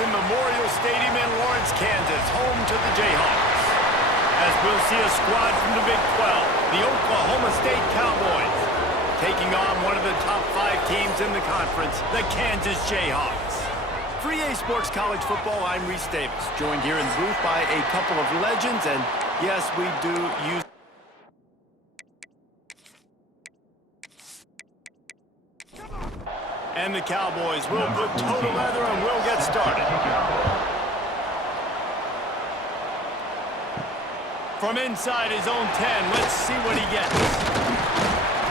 Anderson Memorial Stadium in Lawrence, Kansas, home to the Jayhawks. As we'll see a squad from the Big 12, the Oklahoma State Cowboys, taking on one of the top 5 teams in the conference, the Kansas Jayhawks. For EA Sports College Football, I'm Reese Davis, joined here in the booth by a couple of legends, and yes, we do use... And the Cowboys will put toe to leather and will get started. From inside his own 10, let's see what he gets.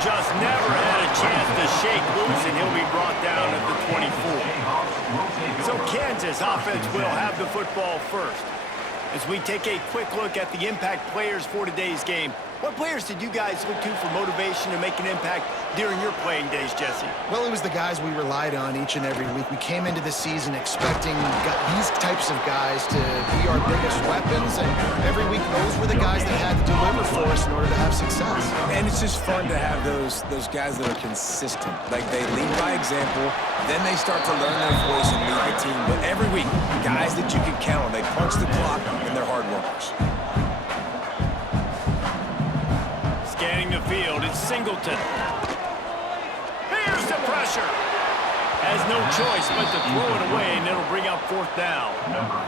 Just never had a chance to shake loose, and he'll be brought down at the 24. So Kansas offense will have the football first. As we take a quick look at the impact players for today's game, what players did you guys look to for motivation to make an impact during your playing days, Jesse? Well, it was the guys we relied on each and every week. We came into the season expecting these types of guys to be our biggest weapons, and every week those were the guys that had to deliver for us in order to have success. And it's just fun to have those guys that are consistent. Like, they lead by example, then they start to learn their voice and lead the team. But every week, guys that you can count on, they punch the clock, and they're hard workers. Scanning the field, it's Singleton. Here's the pressure. Has no choice but to throw it away, and it'll bring up 4th down.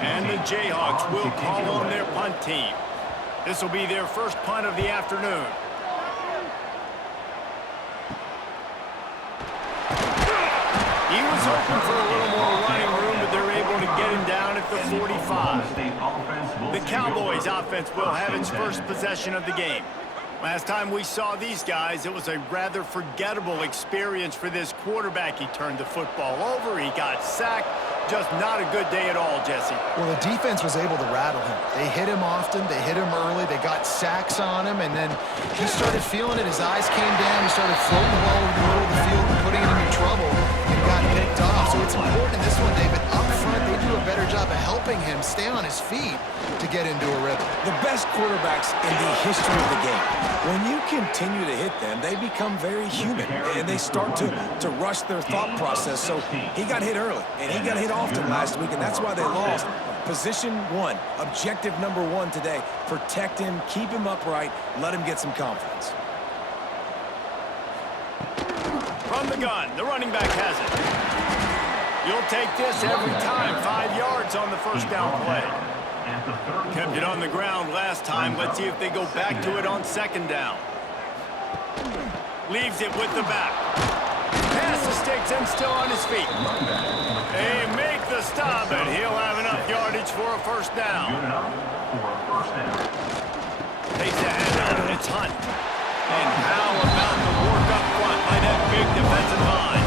And the Jayhawks will call on their punt team. This will be their first punt of the afternoon. He was hoping for a little more running room, but they're able to get him down at the 45. The Cowboys offense will have its first possession of the game. Last time we saw these guys, it was a rather forgettable experience for this quarterback. He turned the football over, he got sacked. Just not a good day at all, Jesse. Well, the defense was able to rattle him. They hit him often, they hit him early, they got sacks on him, and then he started feeling it. His eyes came down, he started floating the ball over the middle of the field and putting it into trouble, and got picked off. So it's important in this one, David, up front, they do a better job of helping him stay on his feet to get into a rhythm. The best quarterbacks in the history of the game, when you continue to hit them, they become very human, and they start to rush their thought process. So he got hit early, and he got hit often last week, and that's why they lost. Position 1, objective number 1 today, protect him, keep him upright, let him get some confidence. From the gun, the running back has it. You'll take this every time. 5 yards on the first down play. Kept it on the ground last time. Let's see if they go back to it on 2nd down. Leaves it with the back. Pass the sticks and still on his feet. They make the stop, and he'll have enough yardage for a 1st down. Takes the handout, and it's Hunt. And how about the work up front by that big defensive line?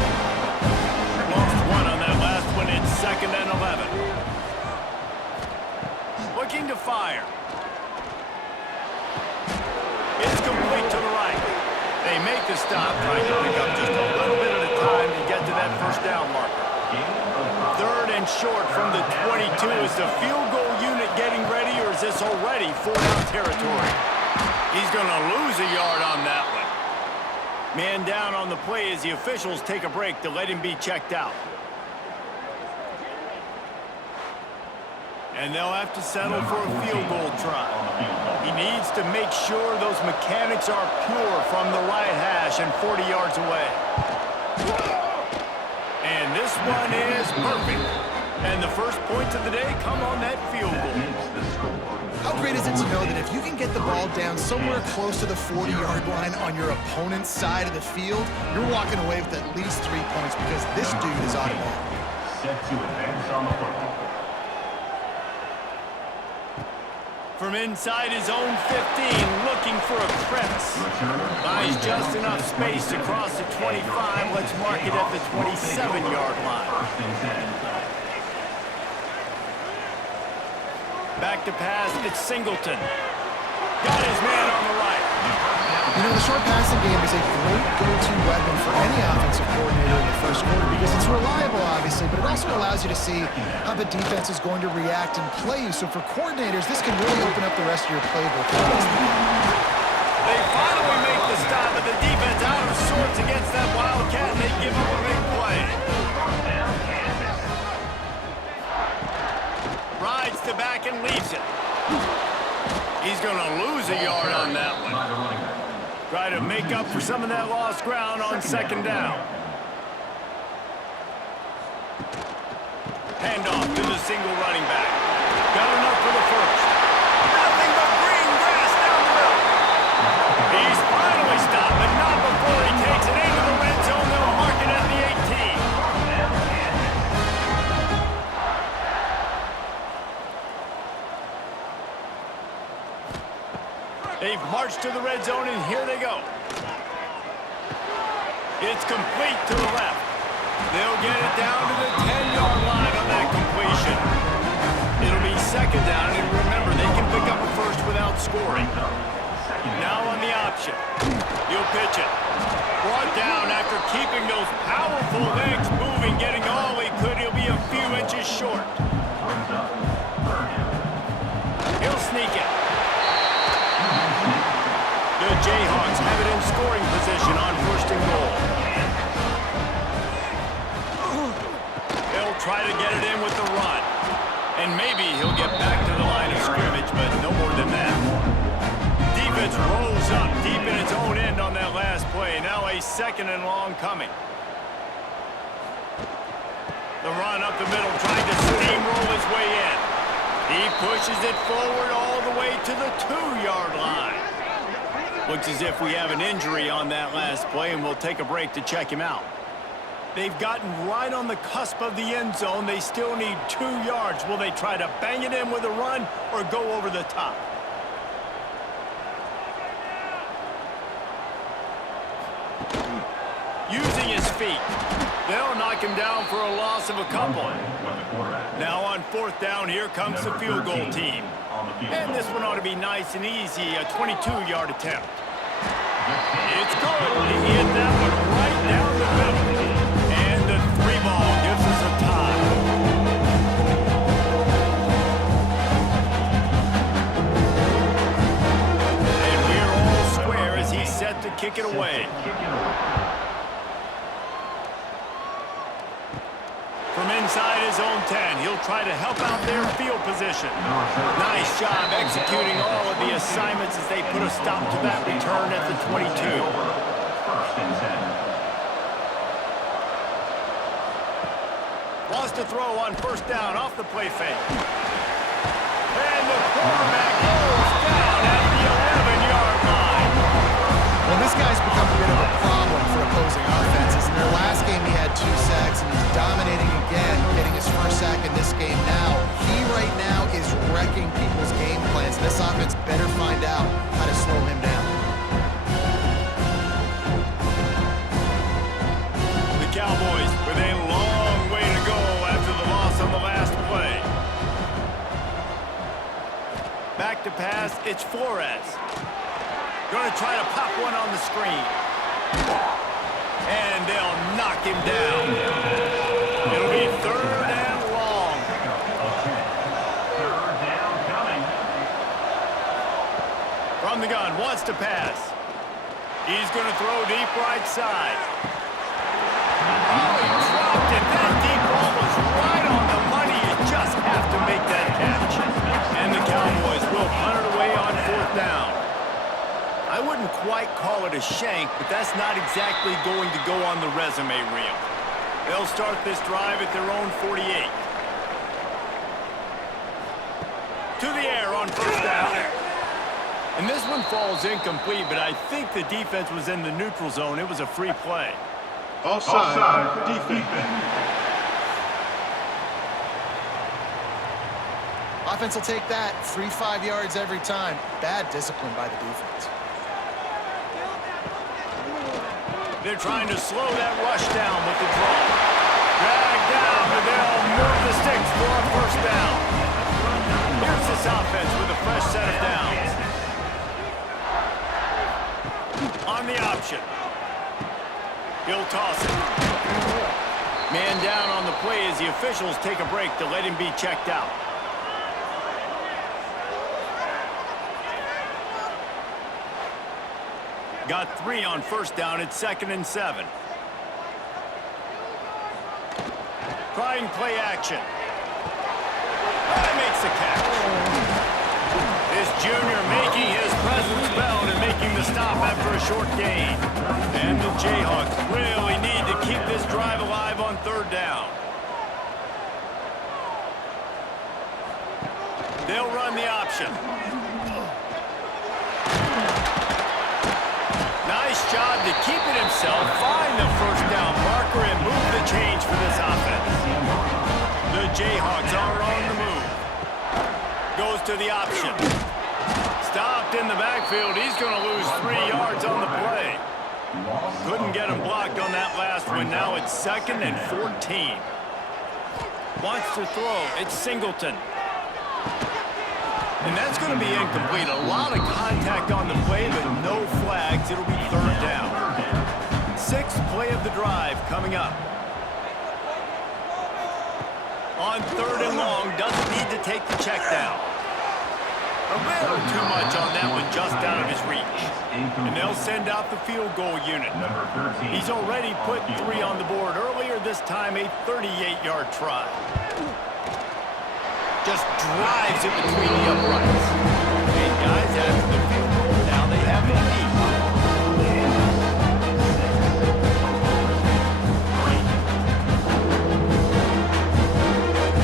Lost 1 on that last one. It's 2nd and 11. Looking to fire. It's complete to the right. They make the stop, trying to pick up just a little bit at a time to get to that 1st down marker. 3rd and short from the 22. Is the field goal unit getting ready, or is this already 4-down territory? He's going to lose a yard on that one. Man down on the play as the officials take a break to let him be checked out. And they'll have to settle for a field goal try. He needs to make sure those mechanics are pure from the right hash and 40 yards away. And this one is perfect. And the first points of the day come on that field goal. How great is it to know that if you can get the ball down somewhere close to the 40-yard line on your opponent's side of the field, you're walking away with at least 3 points because this dude is automatic. Set to advance on the football. From inside his own 15, looking for a crevice. Buys just enough space to cross the 25. Let's mark it at the 27-yard line. Back to pass, it's Singleton. Got his man on the right. You know, the short passing game is a great go-to weapon for any offensive coordinator in the first quarter because it's reliable, obviously, but it also allows you to see how the defense is going to react and play you. So for coordinators, this can really open up the rest of your playbook. They finally make the stop, but the defense out of sorts against that Wildcat, and they give up a big play. and leaves it. He's going to lose a yard on that one. Try to make up for some of that lost ground on second down. Handoff to the single running back. Got enough for the first. Nothing but green grass down the middle. He's finally stopped, but not before he takes it into the red zone. They'll mark it at the 18. They've marched to the red zone, and here they go. It's complete to the left. They'll get it down to the 10-yard line on that completion. It'll be second down, and remember, they can pick up a first without scoring. Now on the option. He'll pitch it. Brought down after keeping those powerful legs moving, getting all he could. He'll be a few inches short. He'll sneak it. The Jayhawks have it in scoring position on first and goal. They'll try to get it in with the run. And maybe he'll get back to the line of scrimmage, but no more than that. Defense rolls up deep in its own end on that last play. Now a second and long coming. The run up the middle, trying to steamroll his way in. He pushes it forward all the way to the 2-yard line. Looks as if we have an injury on that last play, and we'll take a break to check him out. They've gotten right on the cusp of the end zone. They still need 2 yards. Will they try to bang it in with a run or go over the top? Using his feet. They'll knock him down for a loss of a couple. Now on fourth down, here comes the field goal team. And this one ought to be nice and easy, a 22-yard attempt. It's good. He hit that one right down the middle. And the 3-ball gives us a tie. And we're all square as he's set to kick it away. From inside his own 10, he'll try to help out their field position. Nice job executing all of the assignments as they put a stop to that return at the 22. Lost a throw on first down off the play fake. And the quarterback goes down at the 11-yard line. Well, this guy's become a bit of a problem for opposing offenses. In their last game, he had 2 sacks, and he's dominating again, getting his first sack in this game now. He right now is wrecking people's game plans. This offense better find out how to slow him down. The Cowboys with a long way to go after the loss on the last play. Back to pass, it's Flores. Going to try to pop one on the screen. And they'll knock him down. It'll be third and long. Third down coming. From the gun, wants to pass. He's going to throw deep right side. Oh, he dropped it. That deep ball was right on the money. You just have to make that catch. And the Cowboys will punt it away on fourth down. I wouldn't quite call it a shank, but that's not exactly going to go on the resume reel. They'll start this drive at their own 48. To the air on first down. And this one falls incomplete, but I think the defense was in the neutral zone. It was a free play. Offside defense. Offense will take that 3-5 yards every time. Bad discipline by the defense. They're trying to slow that rush down with the draw. Drag down, and they'll move the sticks for a first down. Here's this offense with a fresh set of downs. On the option. He'll toss it. Man down on the play as the officials take a break to let him be checked out. Got 3 on first down. It's 2nd and 7. Trying play action. That makes the catch. Jr. making his presence felt and making the stop after a short gain. And the Jayhawks really need to keep this drive alive on third down. They'll run the option. Nice job to keep it himself, find the first down marker, and move the change for this offense. The Jayhawks are on the move. Goes to the option. Stopped in the backfield. He's going to lose 3 yards on the play. Couldn't get him blocked on that last one. Now it's 2nd and 14. Wants to throw. It's Singleton. And that's going to be incomplete. A lot of contact on the play, but no flags. It'll be third down. 6th play of the drive coming up. On 3rd and long, doesn't need to take the check down. A little too much on that one, just out of his reach. And they'll send out the field goal unit. He's already put 3 on the board earlier, this time a 38-yard try. Just drives it between the uprights. And guys, after the field goal, now they have a lead.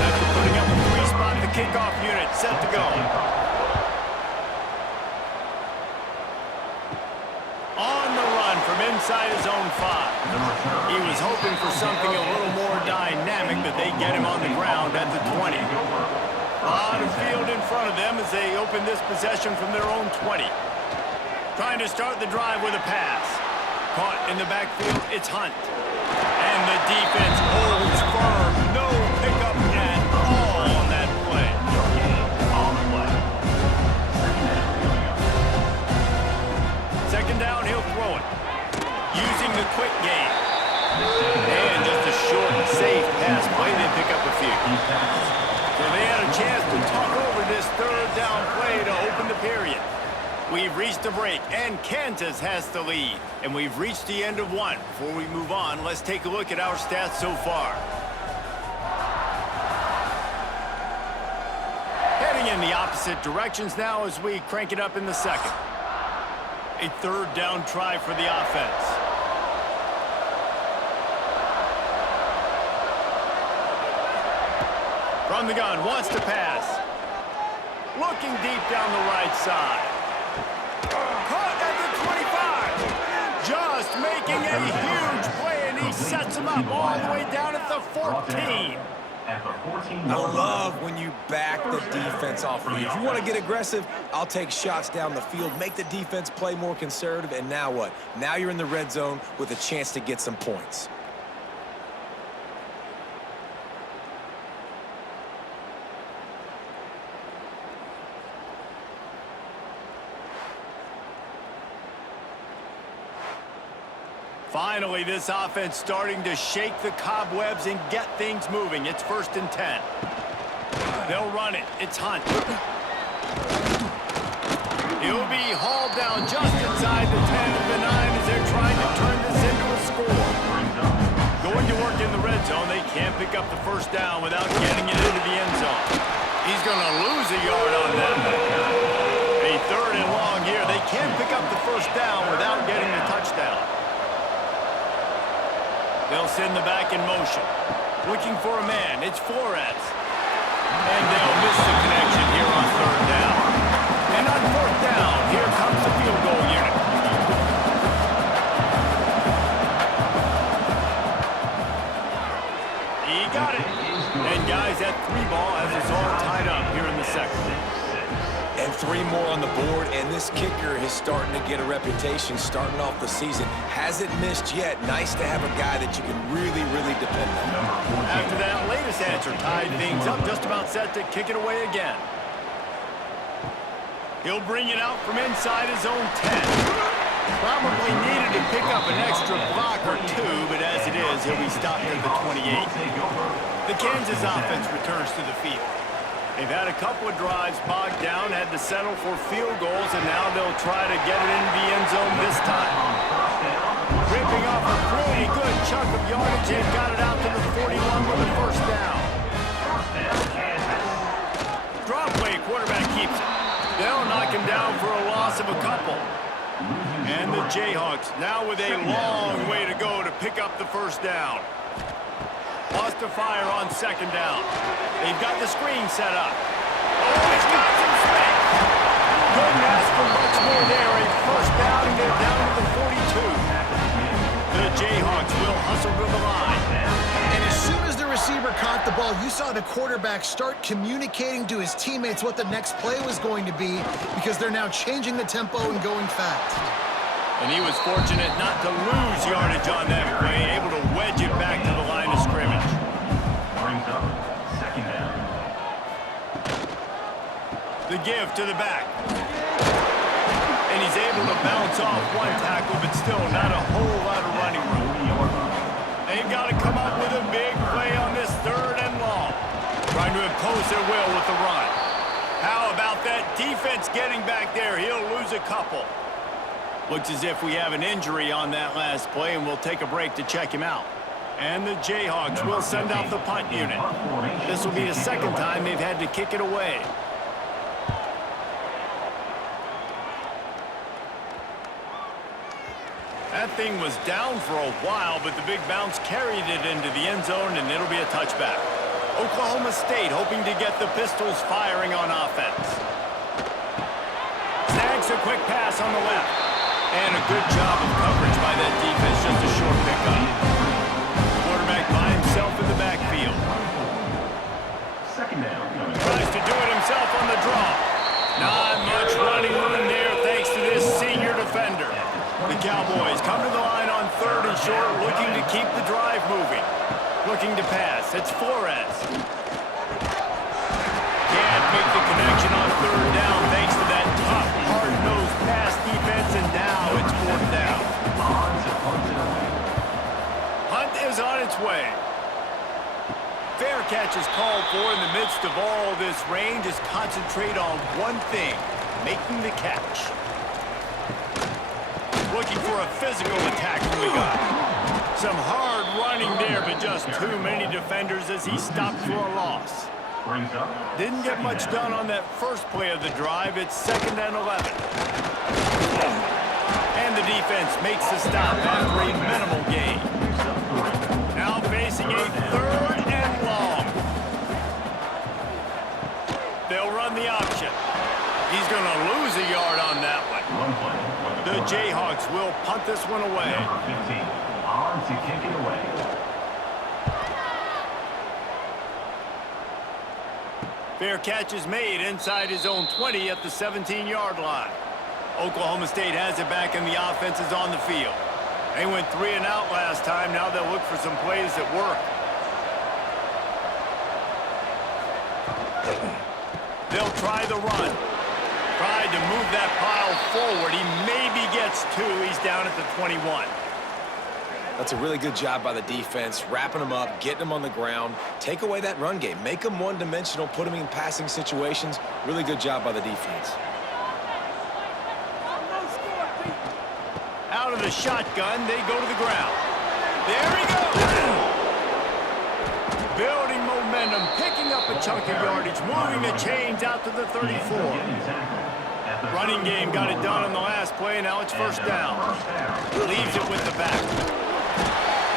After putting up a 3-spot, the kickoff unit set to go. On the run from inside his own 5. He was hoping for something a little more dynamic, but they get him on the ground at the 20. A lot of field in front of them as they open this possession from their own 20. Trying to start the drive with a pass. Caught in the backfield, it's Hunt. And the defense holds firm. No pickup at all on that play. Second down, he'll throw it. Using the quick game. And just a short and safe pass play. They pick up a few. So they had a chance to talk over this third down play to open the period. We've reached a break, and Kansas has the lead. And we've reached the end of one. Before we move on, let's take a look at our stats so far. Heading in the opposite directions now as we crank it up in the second. A third down try for the offense. From the gun, wants to pass. Looking deep down the right side. Caught at the 25. Just making a huge play, and he sets him up all the way down at the 14. I love when you back the defense off of you. If you want to get aggressive, I'll take shots down the field, make the defense play more conservative, and now what? Now you're in the red zone with a chance to get some points. Finally, this offense starting to shake the cobwebs and get things moving. It's 1st and 10. They'll run it. It's Hunt. He'll be hauled down just inside the 10 of the 9 as they're trying to turn this into a score. Going to work in the red zone. They can't pick up the first down without getting it into the end zone. He's going to lose a yard on that. A 3rd and long here. They can't pick up the first down without getting the touchdown. They'll send the back in motion. Looking for a man. It's Flores. And they'll miss the connection here on 3rd down. And on 4th down, here comes the field goal unit. He got it. And guys, that 3 ball has us all tied up here in the second. And 3 more on the board, and this kicker is starting to get a reputation starting off the season. Hasn't missed yet. Nice to have a guy that you can really, really depend on. After that latest answer tied things up, just about set to kick it away again. He'll bring it out from inside his own 10. Probably needed to pick up an extra block or 2, but as it is, he'll be stopped at the 28. The Kansas offense returns to the field. They've had a couple of drives bogged down, had to settle for field goals, and now they'll try to get it into the end zone this time. Ripping off a pretty good chunk of yardage, they've got it out to the 41 with the first down. Draw play, quarterback keeps it. They'll knock him down for a loss of a couple. And the Jayhawks now with a long way to go to pick up the first down. Lost to fire on second down. They've got the screen set up. Oh, he's got some space. Couldn't ask for much more there. A first down, and they're down to the 42. The Jayhawks will hustle to the line. And as soon as the receiver caught the ball, you saw the quarterback start communicating to his teammates what the next play was going to be because they're now changing the tempo and going fast. And he was fortunate not to lose yardage on that play, able to wedge it back to the line of scrimmage. Brings up second down. The give to the back. And he's able to bounce off one tackle, but still not a whole lot of running room. They've got to come up with a big play on this third and long. Trying to impose their will with the run. How about that defense getting back there? He'll lose a couple. Looks as if we have an injury on that last play, and we'll take a break to check him out. And the Jayhawks will send out the punt unit. This will be the second time they've had to kick it away. That thing was down for a while, but the big bounce carried it into the end zone, and it'll be a touchback. Oklahoma State hoping to get the Pistols firing on offense. Snags a quick pass on the left. And a good job of coverage by that defense, just a short pickup. Quarterback by himself in the backfield. Second down. Tries to do it himself on the draw. Not much running room there thanks to this senior defender. The Cowboys come to the line on third and short, looking to keep the drive moving. Looking to pass. It's Flores. Can't make the connection on third down thanks to that tough, hard-nosed pass defense, and now it's fourth down. Hunt is on its way. Fair catch is called for in the midst of all this rain. Just concentrate on one thing, making the catch. Looking for a physical attack from the guy. Some hard running there, but just too many defenders as he stopped for a loss. Didn't get much done on that first play of the drive. It's second and 11. And the defense makes the stop after a minimal gain. Now facing a third and long. They'll run the option. He's going to lose a yard on that one. The Jayhawks will punt this one away. Number 15 on to kick it away. Fair catch is made inside his own 20 at the 17-yard line. Oklahoma State has it back and the offense is on the field. They went 3 and out last time. Now they'll look for some plays that work. They'll try the run. Tried to move that pile forward. He maybe gets 2. He's down at the 21. That's a really good job by the defense, wrapping them up, getting them on the ground. Take away that run game. Make them one-dimensional, put them in passing situations. Really good job by the defense. Out of the shotgun, they go to the ground. There he goes! Building momentum, picking up a chunk of yardage, moving the chains out to the 34. Running game got it done on the last play, now it's first down. Leaves it with the back.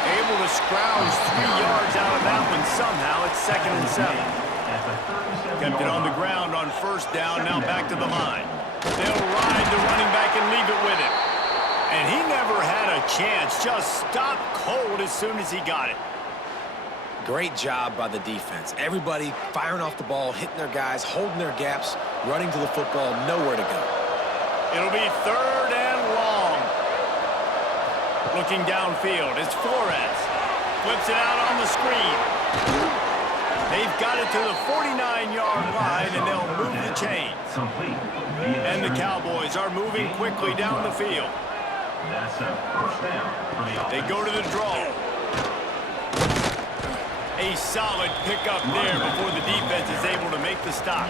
Able to scrounge 3 yards out of that one somehow. It's second and 7. Kept it on the ground on first down, now back to the line. They'll ride the running back and leave it with him. And he never had a chance, just stopped cold as soon as he got it. Great job by the defense. Everybody firing off the ball, hitting their guys, holding their gaps, running to the football, nowhere to go. It'll be third and long. Looking downfield, it's Flores. Flips it out on the screen. They've got it to the 49-yard line, and they'll move the chains. And the Cowboys are moving quickly down the field. They go to the draw. A solid pickup there before the defense is able to make the stop.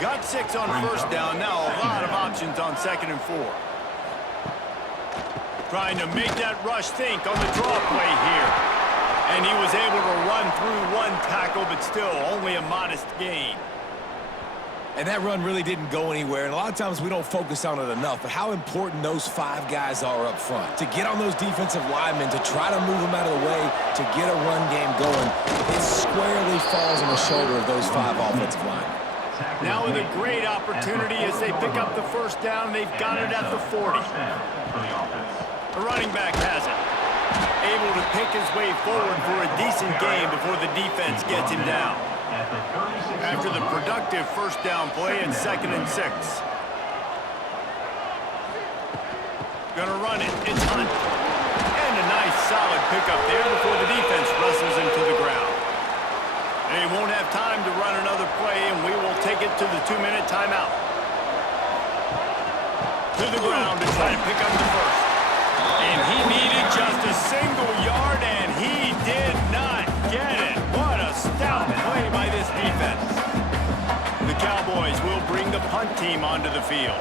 Got 6 on first down, now a lot of options on second and 4. Trying to make that rush think on the draw play here. And he was able to run through one tackle, but still only a modest gain. And that run really didn't go anywhere, and a lot of times we don't focus on it enough, but how important those 5 guys are up front. To get on those defensive linemen, to try to move them out of the way, to get a run game going, it squarely falls on the shoulder of those 5 offensive linemen. Now with a great opportunity as they pick up the first down, they've got it at the 40. The running back has it. Able to pick his way forward for a decent game before the defense gets him down. After the productive first down play and 2nd and 6. Gonna run it. It's Hunt. And a nice solid pickup there before the defense wrestles him to the ground. They won't have time to run another play, and we will take it to the 2-minute timeout. To the ground to try to pick up the first. And he needed just a single yard, and he did not get it. What a stout play by this defense. The Cowboys will bring the punt team onto the field.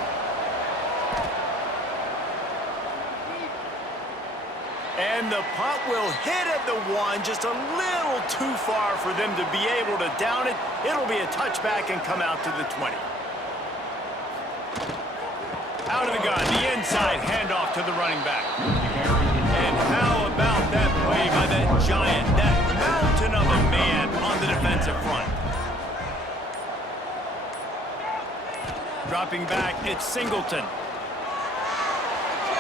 And the punt will hit at the 1, just a little too far for them to be able to down it. It'll be a touchback and come out to the 20. Out of the gun, the inside handoff to the running back. And how about that play by that giant, that mountain of a man on the defensive front. Dropping back, it's Singleton.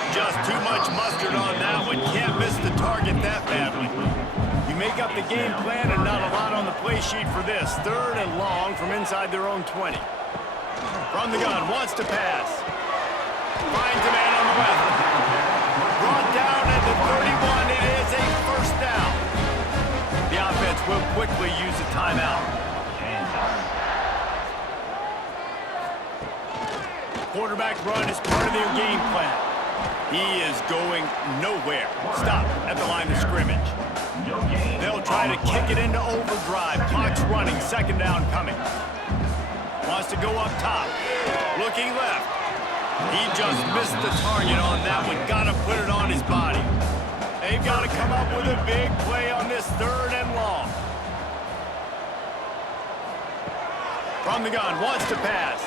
Just too much mustard on that one. Can't miss the target that badly. You make up the game plan and not a lot on the play sheet for this. 3rd and long from inside their own 20. From the gun, wants to pass. Finds a man on the left. Brought down at the 31. It is a first down. The offense will quickly use a timeout. Quarterback run is part of their game plan. He is going nowhere. Stop at the line of scrimmage. They'll try to kick it into overdrive. Clock's running. 2nd down coming. Wants to go up top. Looking left. He just missed the target on that one. Got to put it on his body. They've got to come up with a big play on this 3rd and long. From the gun. Wants to pass.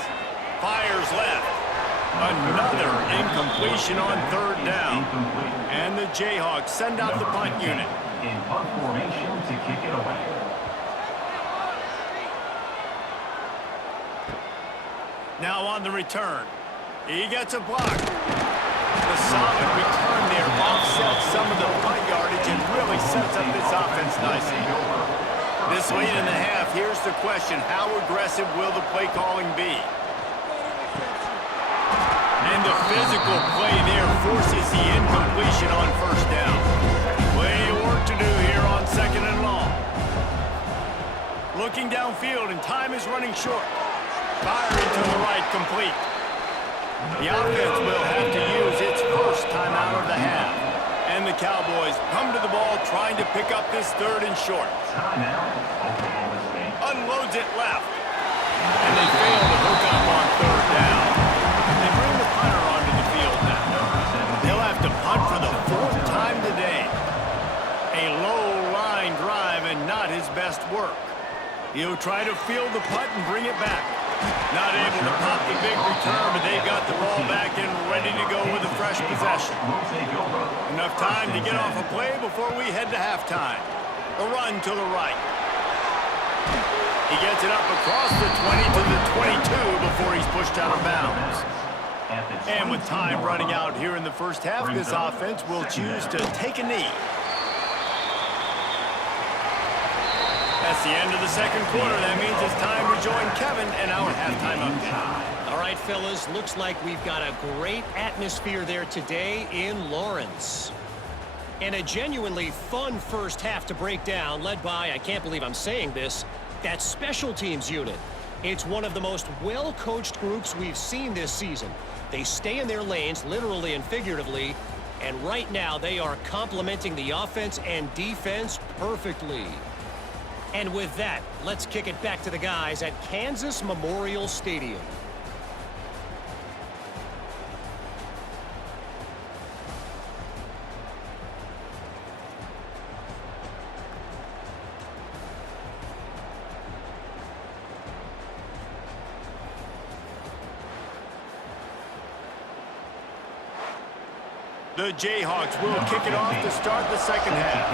Fires left. Another incompletion on 3rd down. And the Jayhawks send out the punt unit. In punt formation to kick it away. Now on the return. He gets a block. The solid return there offsets some of the punt yardage and really sets up this offense nicely. This late in the half, here's the question. How aggressive will the play calling be? And the physical play there forces the incompletion on 1st down. Plenty of work to do here on 2nd and long. Looking downfield, and time is running short. Firing to the right, complete. The offense will have to use its first timeout of the half. And the Cowboys come to the ball trying to pick up this 3rd and short. Unloads it left. And they fail to hook up on 3rd down. They bring the punter onto the field now. They'll have to punt for the 4th time today. A low line drive and not his best work. He'll try to field the punt and bring it back. Not able to pop the big return, but they got the ball back and ready to go with a fresh possession. Enough time to get off a play before we head to halftime. A run to the right. He gets it up across the 20 to the 22 before he's pushed out of bounds. And with time running out here in the first half, this offense will choose to take a knee. That's the end of the 2nd quarter. That means it's time to join Kevin and our halftime update. All right, fellas, looks like we've got a great atmosphere there today in Lawrence. And a genuinely fun first half to break down, led by, I can't believe I'm saying this, that special teams unit. It's one of the most well-coached groups we've seen this season. They stay in their lanes, literally and figuratively, and right now they are complementing the offense and defense perfectly. And with that, let's kick it back to the guys at Kansas Memorial Stadium. The Jayhawks will kick it off to start the second half.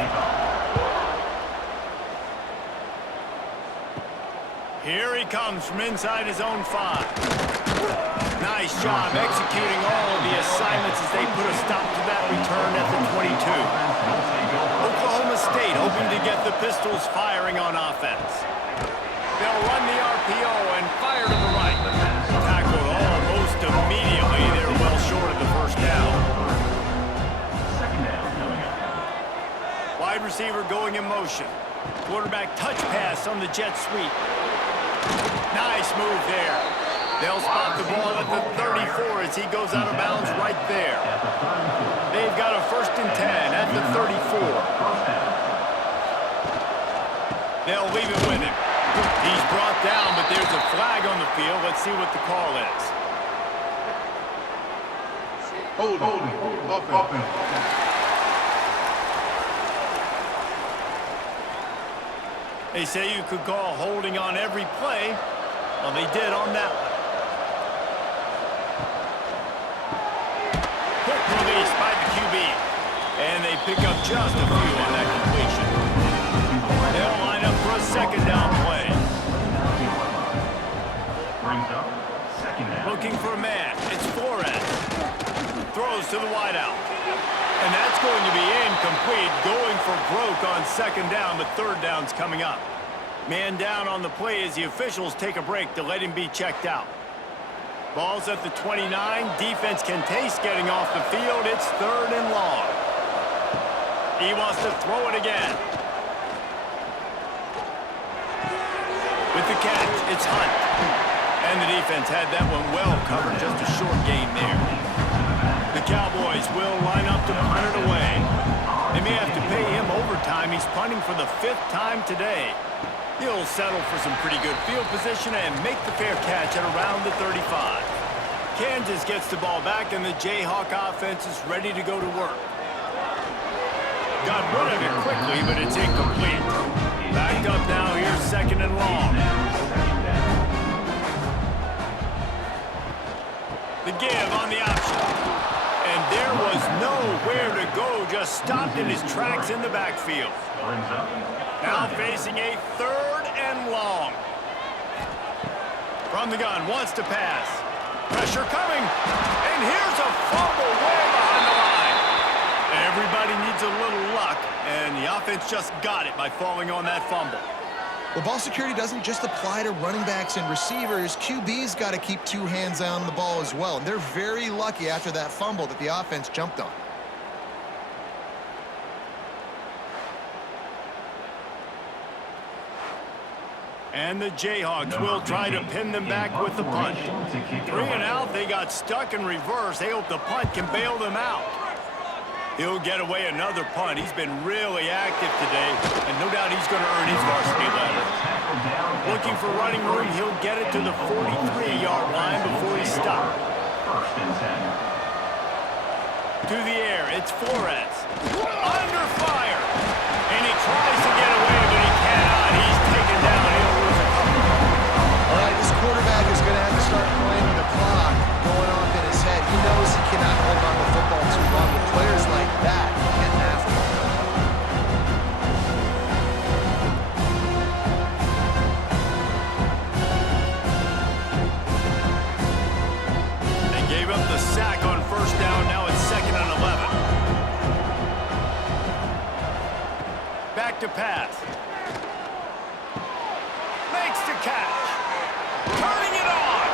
Here he comes from inside his own 5. Nice job executing all of the assignments as they put a stop to that return at the 22. Oklahoma State hoping to get the Pistols firing on offense. They'll run the RPO and fire to the right. Tackled almost immediately. They're well short of the first down. Wide receiver going in motion. Quarterback touch pass on the jet sweep. Nice move there. They'll spot the ball at the 34 as he goes out of bounds right there. They've got a 1st and 10 at the 34. They'll leave it with him. He's brought down, but there's a flag on the field. Let's see what the call is. Holding. Offense. They say you could call holding on every play. Well, they did on that one. Quick release by the QB. And they pick up just a few on that completion. They'll line up for a second down play. Looking for a man. It's Flores. Throws to the wideout. And that's going to be incomplete. Going for broke on second down, but third down's coming up. Man down on the play as the officials take a break to let him be checked out. Ball's at the 29. Defense can taste getting off the field. It's 3rd and long. He wants to throw it again. With the catch, it's Hunt. And the defense had that one well covered. Just a short gain there. The Cowboys will line up to punt it away. They may have to pay him overtime. He's punting for the 5th time today. He'll settle for some pretty good field position and make the fair catch at around the 35. Kansas gets the ball back, and the Jayhawk offense is ready to go to work. Got rid of it quickly, but it's incomplete. Backed up now, here's 2nd and long. The give on the option. And there was nowhere to go, just stopped in his tracks in the backfield. Now facing a 3rd and long. From the gun, wants to pass. Pressure coming. And here's a fumble way behind the line. Everybody needs a little luck, and the offense just got it by falling on that fumble. Well, ball security doesn't just apply to running backs and receivers. QB's got to keep 2 hands on the ball as well. And they're very lucky after that fumble that the offense jumped on. And the Jayhawks will try to pin them back with the punt. 3 and out, they got stuck in reverse. They hope the punt can bail them out. He'll get away another punt. He's been really active today, and no doubt he's going to earn his varsity letter. Looking for running room, he'll get it to the 43-yard line before he's stopped. To the air, it's Flores. Under fire. And he tries to get away, but he cannot. He's taken down. He'll lose a couple. All right, this quarterback is going to have to start playing the clock going off in his head. He knows he cannot hold on to the football too long. With players like that, getting after him. They gave up the sack on 1st down. Now it's 2nd and 11. Back to pass. Makes the catch. Turning it on.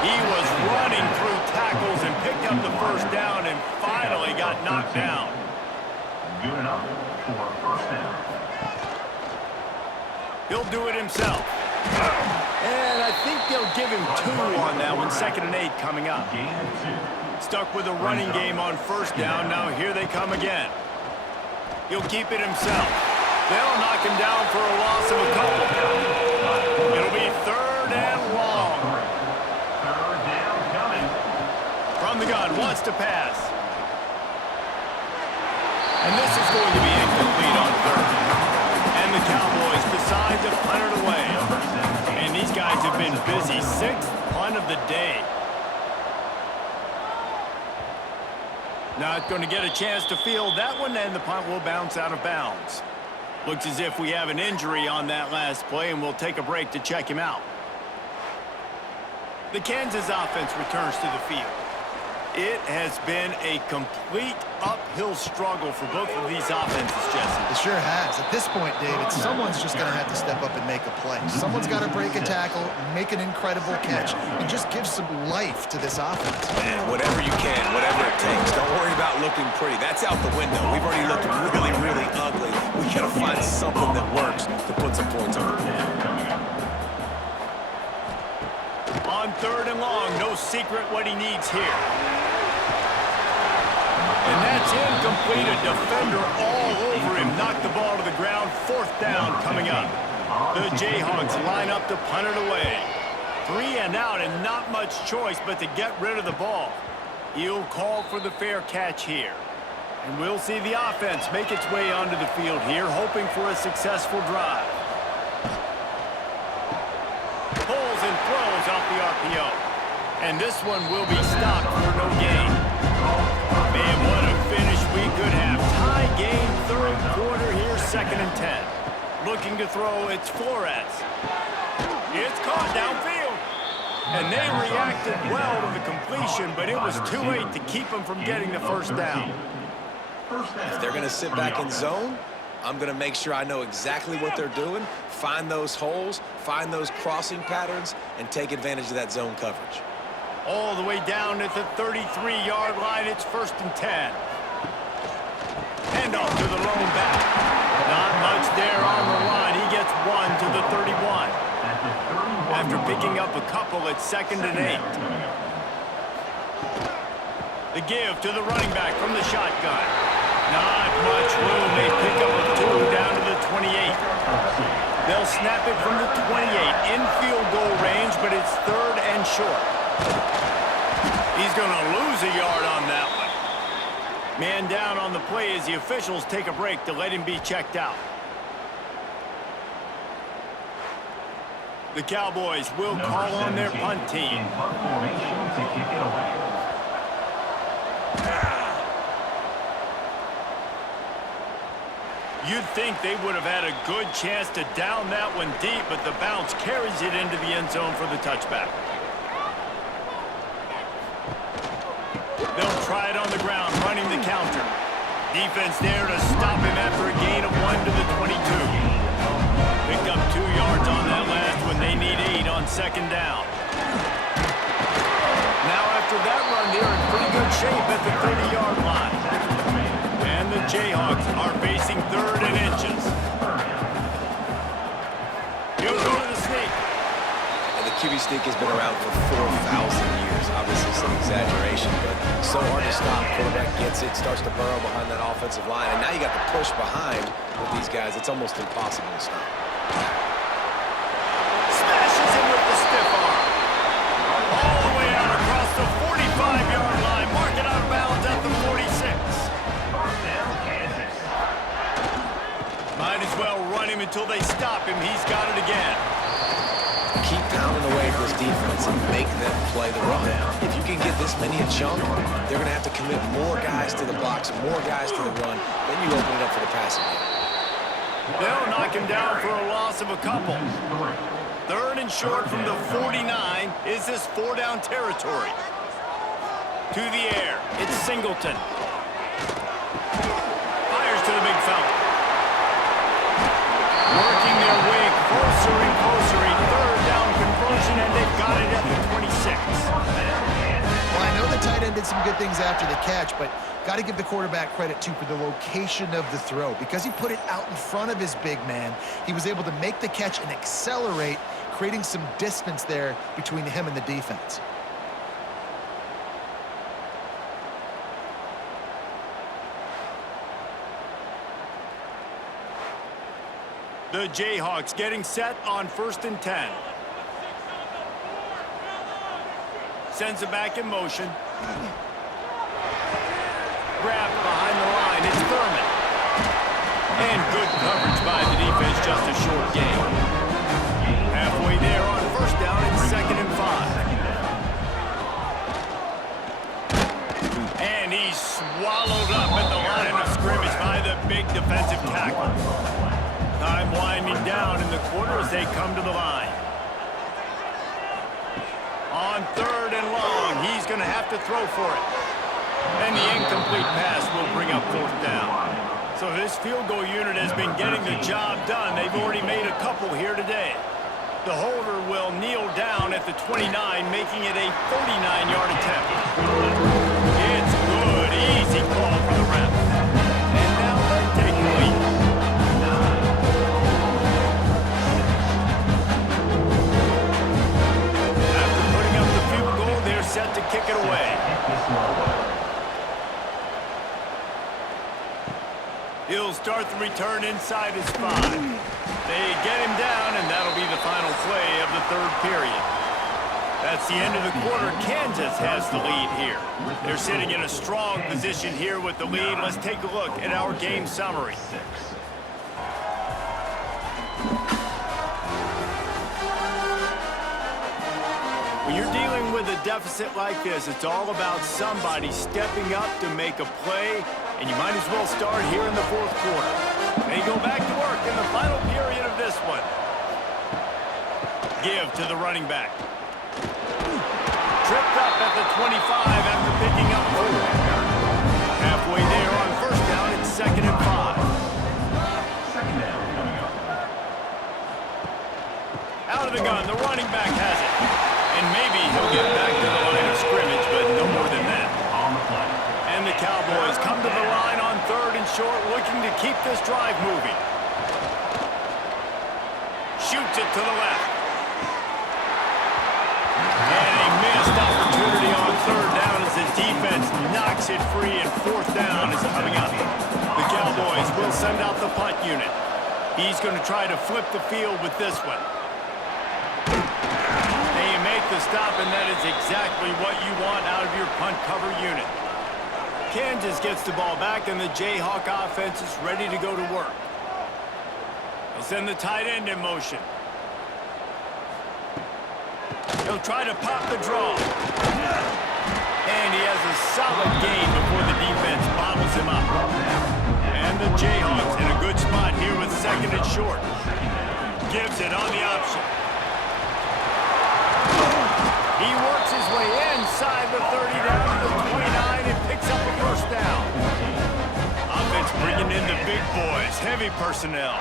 He was running through tackles and picked up the 1st down and finally got knocked down. Good enough for 1st down. He'll do it himself. And I think they'll give him 2 on that one. 2nd and 8 coming up. Gain of 2. Stuck with a running game on 1st down. Now here they come again. He'll keep it himself. They'll knock him down for a loss of a couple. It'll be 3rd and long. 3rd down coming. From the gun, wants to pass. And this is going to be incomplete on 3rd. And the Cowboys decide to punt it away. And these guys have been busy. 6th punt of the day. Not going to get a chance to field that one, and the punt will bounce out of bounds. Looks as if we have an injury on that last play, and we'll take a break to check him out. The Kansas offense returns to the field. It has been a complete uphill struggle for both of these offenses, Jesse. It sure has. At this point, David, someone's just going to have to step up and make a play. Someone's got to break a tackle, make an incredible catch, and just give some life to this offense. Man, whatever you can, whatever it takes. Don't worry about looking pretty. That's out the window. We've already looked really, really ugly. We got to find something that works to put some points on the board. On 3rd and long, no secret what he needs here. And that's incomplete. A defender all over him. Knocked the ball to the ground. 4th down coming up. The Jayhawks line up to punt it away. 3 and out and not much choice but to get rid of the ball. He'll call for the fair catch here. And we'll see the offense make its way onto the field here, hoping for a successful drive. Pulls and throws off the RPO. And this one will be stopped for no gain. Man, what a finish we could have. Tie game, 3rd quarter here, 2nd and 10. Looking to throw, it's Flores. It's caught downfield. And they reacted well to the completion, but it was too late to keep them from getting the 1st down. If they're going to sit back in zone, I'm going to make sure I know exactly what they're doing, find those holes, find those crossing patterns, and take advantage of that zone coverage. All the way down at the 33-yard line, it's 1st and 10. Handoff to the lone back. Not much there on the line. He gets 1 to the 31. After picking up a couple, it's 2nd and 8. The give to the running back from the shotgun. Not much room. They pick up a 2 down to the 28. They'll snap it from the 28 in field goal range, but it's 3rd and short. He's going to lose a yard on that one. Man down on the play as the officials take a break to let him be checked out. The Cowboys will call on their punt team. You'd think they would have had a good chance to down that one deep, but the bounce carries it into the end zone for the touchback. They'll try it on the ground, running the counter. Defense there to stop him after a gain of 1 to the 22. Picked up 2 yards on that last one. They need 8 on 2nd down. Now after that run, they're in pretty good shape at the 30-yard line. And the Jayhawks are facing 3rd and inches. He'll go to the sneak. And the QB sneak has been around for 4,000 years. Obviously some exaggeration, but so hard to stop. Quarterback gets it, starts to burrow behind that offensive line, and now you got the push behind with these guys. It's almost impossible to stop. Smashes him with the stiff arm. All the way out across the 45-yard line. Mark it out of bounds at the 46. Might as well run him until they stop him. He's got it again. Keep pounding away at this defense and make them play the run. If you can get this many a chunk, they're going to have to commit more guys to the box, more guys to the run. Then you open it up for the passing game. They'll knock him down for a loss of a couple. 3rd and short from the 49. Is this 4-down territory? To the air. It's Singleton. Fires to the big fella. Working their way closer and closer. A 3rd down conversion, and they've got it at the 26. Well, I know the tight end did some good things after the catch, but got to give the quarterback credit, too, for the location of the throw. Because he put it out in front of his big man, he was able to make the catch and accelerate, creating some distance there between him and the defense. The Jayhawks getting set on 1st and 10. Sends it back in motion. Grabbed behind the line. It's Thurman. And good coverage by the defense, just a short gain. Halfway there on 1st down, it's 2nd and 5. And He's swallowed up at the line of scrimmage by the big defensive tackle. Time winding down in the quarter as they come to the line. On 3rd and long, he's going to have to throw for it. And the incomplete pass will bring up 4th down. So this field goal unit has been getting the job done. They've already made a couple here today. The holder will kneel down at the 29, making it a 39-yard attempt. It's good. Easy call for the ref. And now they take the lead. After putting up the field goal, they're set to kick it away. He'll start the return inside his 5. They get him down, and that'll be the final play of the 3rd period. That's the end of the quarter. Kansas has the lead here. They're sitting in a strong position here with the lead. Let's take a look at our game summary. When you're dealing with a deficit like this, it's all about somebody stepping up to make a play, and you might as well start here in the 4th quarter. They go back to work in the final period of this one. Give to the running back. Tripped up at the 25 after picking up 4. Halfway there on 1st down, it's 2nd and 5. Second down coming up. Out of the gun, the running back has it. And maybe he'll get back to the line of scrimmage, but no more than that. On the play. And the Cowboys come to the line on 3rd and short, looking to keep this drive moving. Shoots it to the left. And a missed opportunity on 3rd down as the defense knocks it free, and 4th down is coming up. The Cowboys will send out the punt unit. He's going to try to flip the field with this one. They make the stop, and that is exactly what you want out of your punt cover unit. Kansas gets the ball back, and the Jayhawk offense is ready to go to work. They'll send the tight end in motion. He'll try to pop the draw. And he has a solid gain before the defense bottles him up. And the Jayhawks in a good spot here with 2nd and short. Gives it on the option. He works his way inside the 30 down to the 29 and picks up a 1st down. Offense bringing in the big boys, heavy personnel.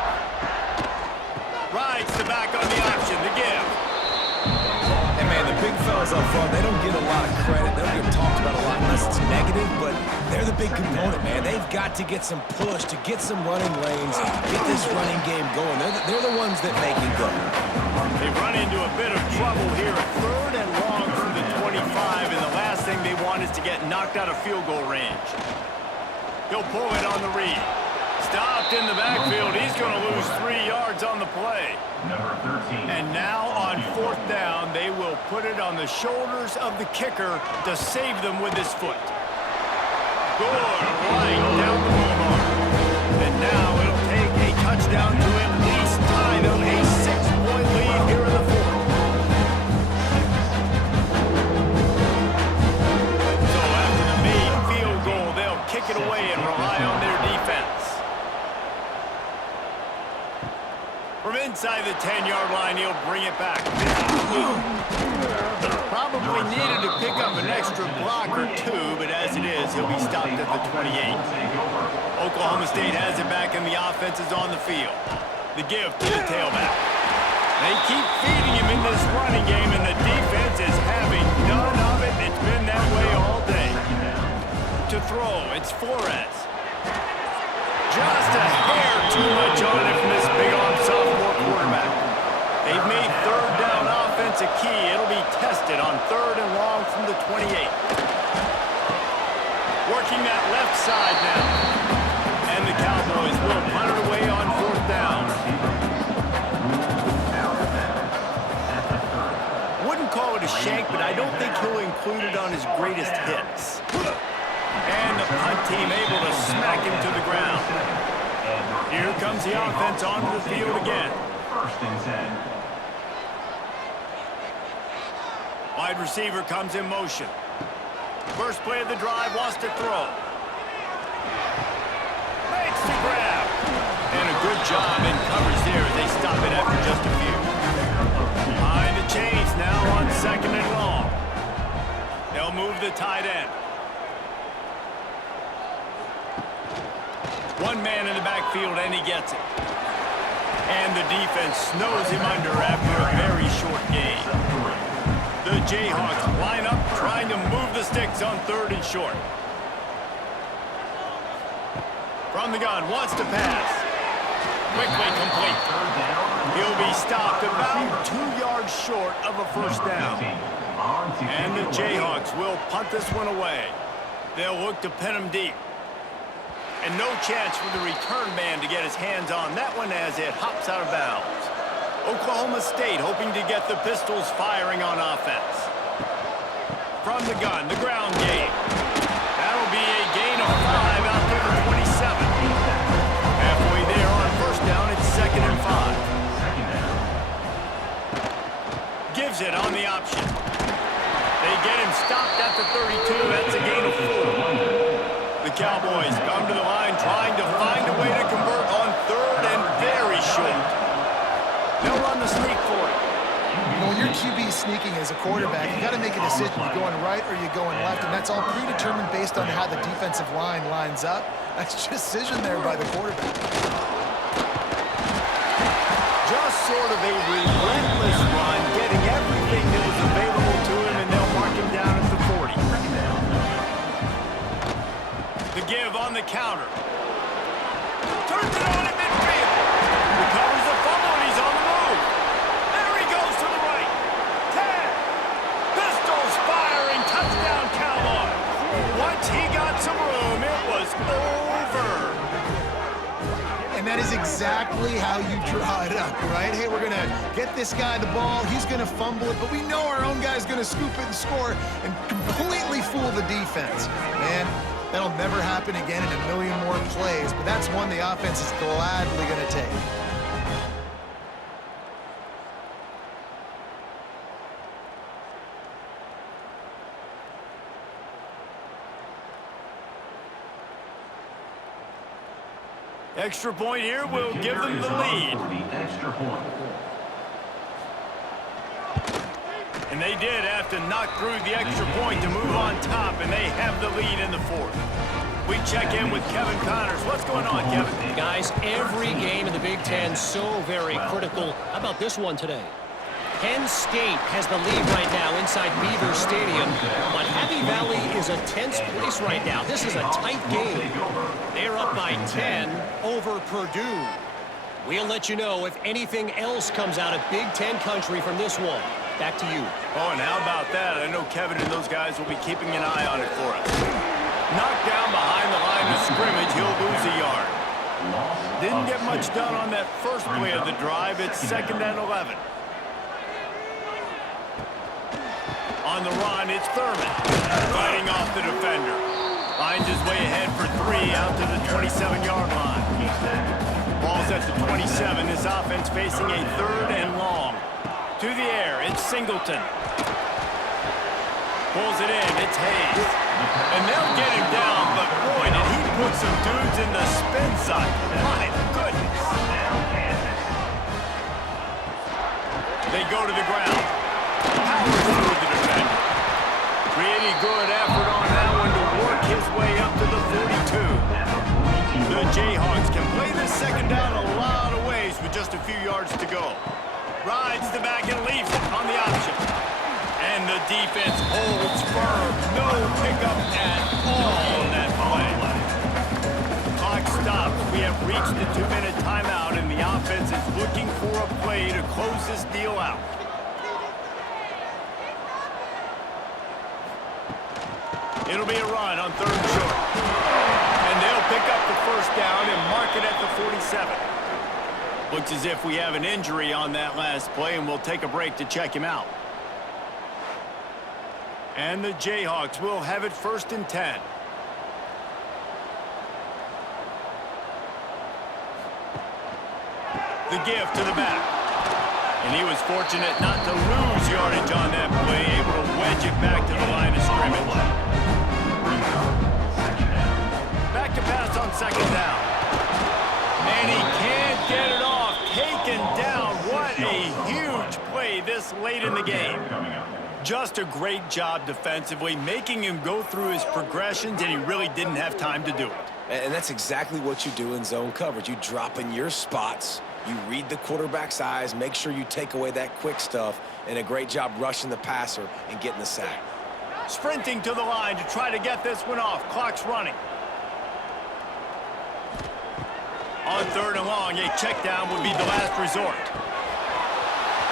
Rides the back on the option, the give. And man, the big fellas up front, they don't get a lot of credit. They don't get talked about a lot unless it's negative, but they're the big component, man. They've got to get some push, to get some running lanes, get this running game going. They're the ones that make it go. They run into a bit of trouble here. 3rd and long from the 25, and the last thing they want is to get knocked out of field goal range. He'll pull it on the read. Stopped in the backfield. He's going to lose 3 yards on the play. Number 13. And now on 4th down, they will put it on the shoulders of the kicker to save them with his foot. Good, right down the boulevard. And now it'll take a touchdown to at least tie them a 6-point lead here in the 4th. So after the made field goal, they'll kick it away and rely on their defense. From inside the 10-yard line, he'll bring it back. Probably needed to pick up an extra block or 2, but as it is, he'll be stopped at the 28. Oklahoma State has it back, and the offense is on the field. The give to the tailback. They keep feeding him in this running game, and the defense is having none of it. It's been that way all day. To throw, it's Flores. Just a hair too much on it from this big-arm sophomore quarterback. They've made 3rd down offense a key. It'll be tested on 3rd and long from the 28. Working that left side now. And the Cowboys will punt it away on 4th down. Wouldn't call it a shank, but I don't think he'll include it on his greatest hits. And the punt team able to smack him to the ground. Here comes the offense onto the field again. 1st and 10. Wide receiver comes in motion. First play of the drive, wants to throw. Makes the grab. And a good job in coverage there as they stop it after just a few. Behind the chains now on 2nd and long. They'll move the tight end. One man in the backfield, and he gets it. And the defense snows him under after a very short gain. The Jayhawks line up, trying to move the sticks on 3rd and short. From the gun, wants to pass. Quickly complete. He'll be stopped about 2 yards short of a first down. And the Jayhawks will punt this one away. They'll look to pin him deep. And no chance for the return man to get his hands on that one as it hops out of bounds. Oklahoma State hoping to get the Pistols firing on offense. From the gun, the ground game. That'll be a gain of 5 out to the 27. Halfway there on first down, it's 2nd and 5. Gives it on the option. They get him stopped at the 32. That's a gain of 4. The Cowboys come to the line trying to find a way to convert on 3rd and very short. They'll run the sneak for it. You know, when your QB is sneaking as a quarterback, you got to make a decision. You're going right or you're going left, and that's all predetermined based on how the defensive line lines up. That's decision there by the quarterback. Just sort of a relentless run, getting everything that was available to him, and they'll mark him down at the 40. The give on the counter. Turns it on at midfield. Recovers the fumble, and he's on the move. There he goes to the right. 10. Pistols firing. Touchdown, Cowboys. Once he got some room, it was over. And that is exactly how you draw it up, right? Hey, we're going to get this guy the ball. He's going to fumble it, but we know our own guy's going to scoop it and score and completely fool the defense. Man, that'll never happen again in a million more plays, but that's one the offense is gladly going to take. Extra point here will give them the lead. Extra point. And they did have to knock through the extra point to move on top, and they have the lead in the 4th. We check in with Kevin Connors. What's going on, Kevin? Guys, every game in the Big Ten so very critical. How about this one today? Penn State has the lead right now inside Beaver Stadium, but Happy Valley is a tense place right now. This is a tight game. They're up by 10 over Purdue. We'll let you know if anything else comes out of Big Ten country from this one. Back to you. Oh, and how about that? I know Kevin and those guys will be keeping an eye on it for us. Knocked down behind the line of scrimmage, he'll lose a yard. Didn't get much done on that first play of the drive. It's 2nd and 11. On the run, it's Thurman. Fighting off the defender. Finds his way ahead for 3 out to the 27-yard line. Ball's at the 27. This offense facing a 3rd and long. To the air, it's Singleton. Pulls it in, it's Hayes. And they'll get him down, but boy, did he put some dudes in the spin side. My goodness. They go to the ground. Powers through the defender. Pretty good effort on that one to work his way up to the 42. The Jayhawks can play this 2nd down a lot of ways with just a few yards to go. Rides the back and leaves it on the option. And the defense holds firm. No pickup at all on that play. Clock stops. We have reached the 2-minute timeout, and the offense is looking for a play to close this deal out. It'll be a run on 3rd and short. And they'll pick up the first down and mark it at the 47. Looks as if we have an injury on that last play, and we'll take a break to check him out. And the Jayhawks will have it 1st and 10. The give to the back. And he was fortunate not to lose yardage on that play, able to wedge it back to the line of scrimmage. Just a great job defensively, making him go through his progressions, and he really didn't have time to do it. And that's exactly what you do in zone coverage. You drop in your spots, you read the quarterback's eyes, make sure you take away that quick stuff, and a great job rushing the passer and getting the sack. Sprinting to the line to try to get this one off. Clock's running. On 3rd and long, a check down would be the last resort.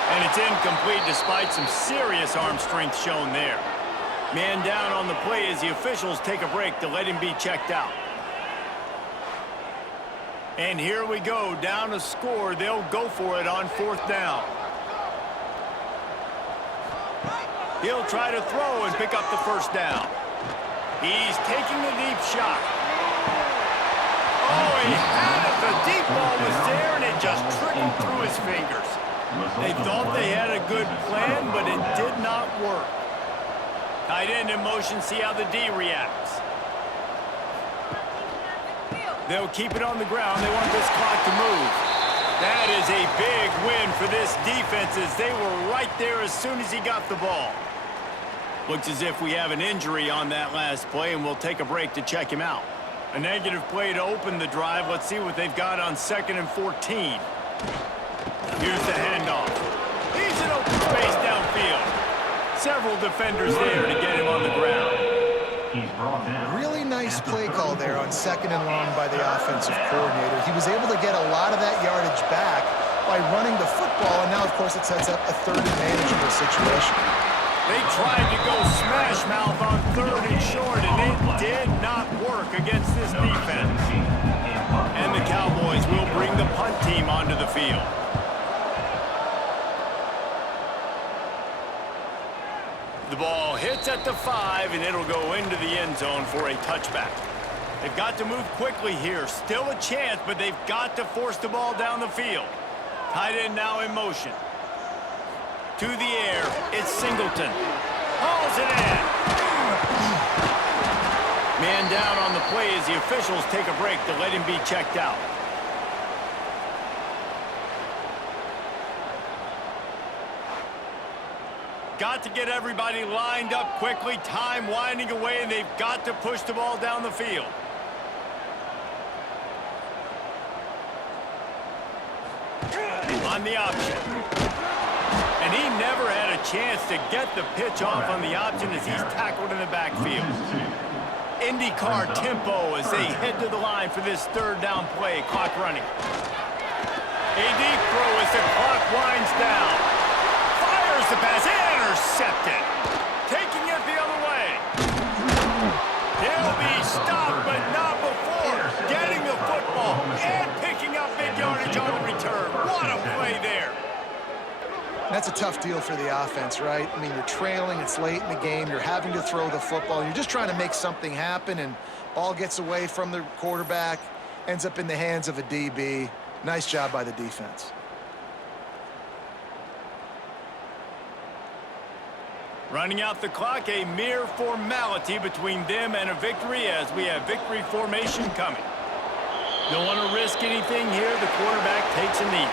And it's incomplete despite some serious arm strength shown there. Man down on the play as the officials take a break to let him be checked out. And here we go, down a score. They'll go for it on 4th down. He'll try to throw and pick up the 1st down. He's taking the deep shot. Oh, he had it. The deep ball was there, and it just trickled through his fingers. They thought they had a good plan, but it did not work. Tight end in motion, see how the D reacts. They'll keep it on the ground. They want this clock to move. That is a big win for this defense as they were right there as soon as he got the ball. Looks as if we have an injury on that last play, and we'll take a break to check him out. A negative play to open the drive. Let's see what they've got on 2nd and 14. Here's the handoff. He's in open space downfield. Several defenders there to get him on the ground. He's brought down. Really nice play call there on 2nd and long by the offensive coordinator. He was able to get a lot of that yardage back by running the football, and now, of course, it sets up a 3rd and manageable situation. They tried to go smash mouth on 3rd and short, and it did not work against this defense. And the Cowboys will bring the punt team onto the field. The ball hits at the 5, and it'll go into the end zone for a touchback. They've got to move quickly here. Still a chance, but they've got to force the ball down the field. Tight end now in motion. To the air, it's Singleton. Hauls it in. Man down on the play as the officials take a break to let him be checked out. Got to get everybody lined up quickly. Time winding away, and they've got to push the ball down the field. On the option. And he never had a chance to get the pitch off on the option as he's tackled in the backfield. IndyCar tempo as they head to the line for this 3rd down play. Clock running. A deep throw as the clock winds down. Fires the pass. Intercepted. Taking it the other way. He'll be stopped, but not before getting the football and picking up big yardage on the return. What a play there. That's a tough deal for the offense, right? I mean, you're trailing, it's late in the game, you're having to throw the football, you're just trying to make something happen, and ball gets away from the quarterback, ends up in the hands of a DB. Nice job by the defense. Running out the clock, a mere formality between them and a victory as we have victory formation coming. Don't want to risk anything here. The quarterback takes a knee.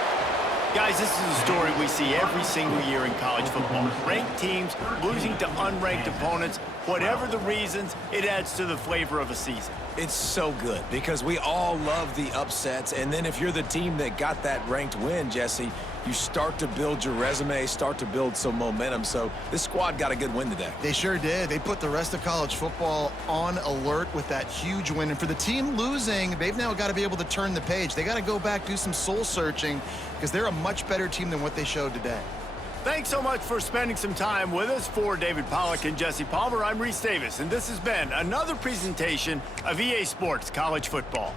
Guys, this is a story we see every single year in college football. Ranked teams losing to unranked opponents. Whatever the reasons, it adds to the flavor of a season. It's so good because we all love the upsets, and then if you're the team that got that ranked win, Jesse, you start to build your resume, start to build some momentum. So this squad got a good win today. They sure did. They put the rest of college football on alert with that huge win. And for the team losing, they've now got to be able to turn the page. They got to go back, do some soul searching, because they're a much better team than what they showed today. Thanks so much for spending some time with us. For David Pollack and Jesse Palmer, I'm Reese Davis, and this has been another presentation of EA Sports College Football.